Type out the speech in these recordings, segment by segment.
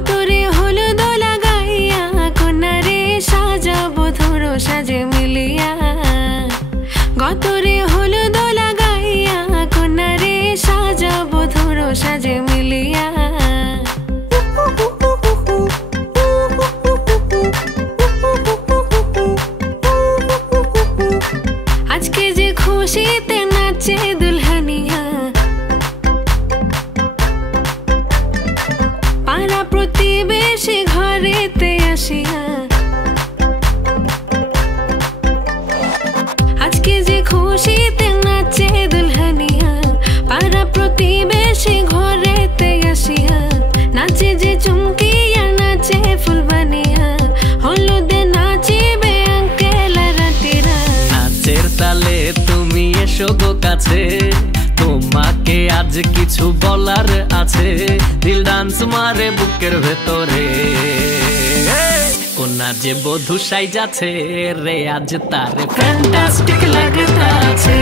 গতরে হলুদ লাগাইয়া কন্যারে সাজাবো ধরো সাজে মিলিয়া গতরে হলুদ লাগাইয়া কন্যারে সাজাবো ধরো সাজে মিলিয়া আজকে যে খুশিতে নাচে দুলহানিয়া পাড়া প্রতিবেশী ঘরেতে আসিয়া আজকে যে খুশিতে নাচে দুলহানিয়া পাড়া প্রতিবেশী ঘরেতে আসিয়া নাচে যে চুমকিয়া নাচে ফুলবানিয়া হলুদে নাচিবে আঙ্কেল রাতিরা নাচের তালে তুমি এসো গো কাছে তোমাকে আজ কিছু বলার আছে দিল ডান্স মারে বুকের ভেতরে কোনা যে বধূ সাইজাছে রে আজ তারে ফ্যান্টাস্টিক লাগতাছে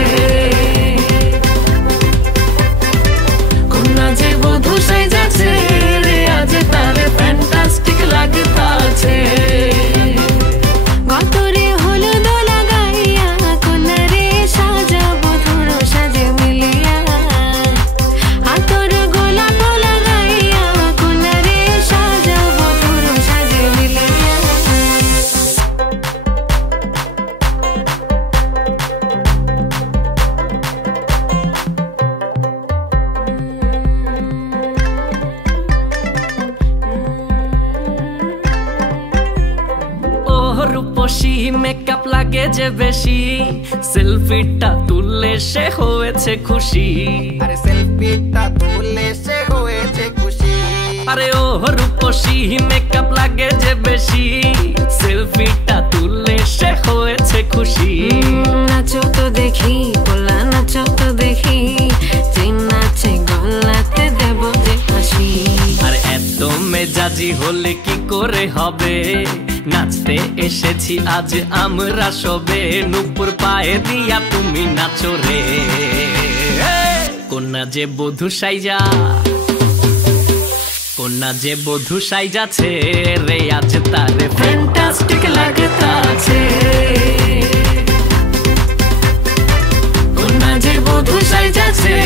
কোনা যে বধূ সাইজাছে রে আজ তারে ফ্যান্টাস্টিক লাগতাছে গতরে হলুদ লাগাইয়া কন্যারে সাজাবো ধরো সাজে মিলিয়া আতর গোলাপ লাগাইয়া কন্যারে সাজাবো ধরো সাজে মিলিয়া রূপসী মেকআপ লাগে যে বেশি সেলফিটা তুললে সে হয়েছে খুশি আরে সেলফিটা তুললে সে হয়েছে খুশি আরে ও রূপসী মেকআপ লাগে যে বেশি সেলফিটা তুললে সে হয়েছে খুশি নাচো তো দেখি বলা নাচো তো দেখি যে নাচে গলাতে দেব যে হাসি আর এত মেজাজি হলে কি করে হবে নাচতে এসেছি আজ আমরা সবে নুপুর পায়ে দিয়া তুমি নাচো রে কোনা যে বধূ সাইজা কোনা যে বধূ সাইজাছে রে আজ তারে ফ্যান্টাস্টিক লাগতাছে কোনা যে বধূ সাইজাছে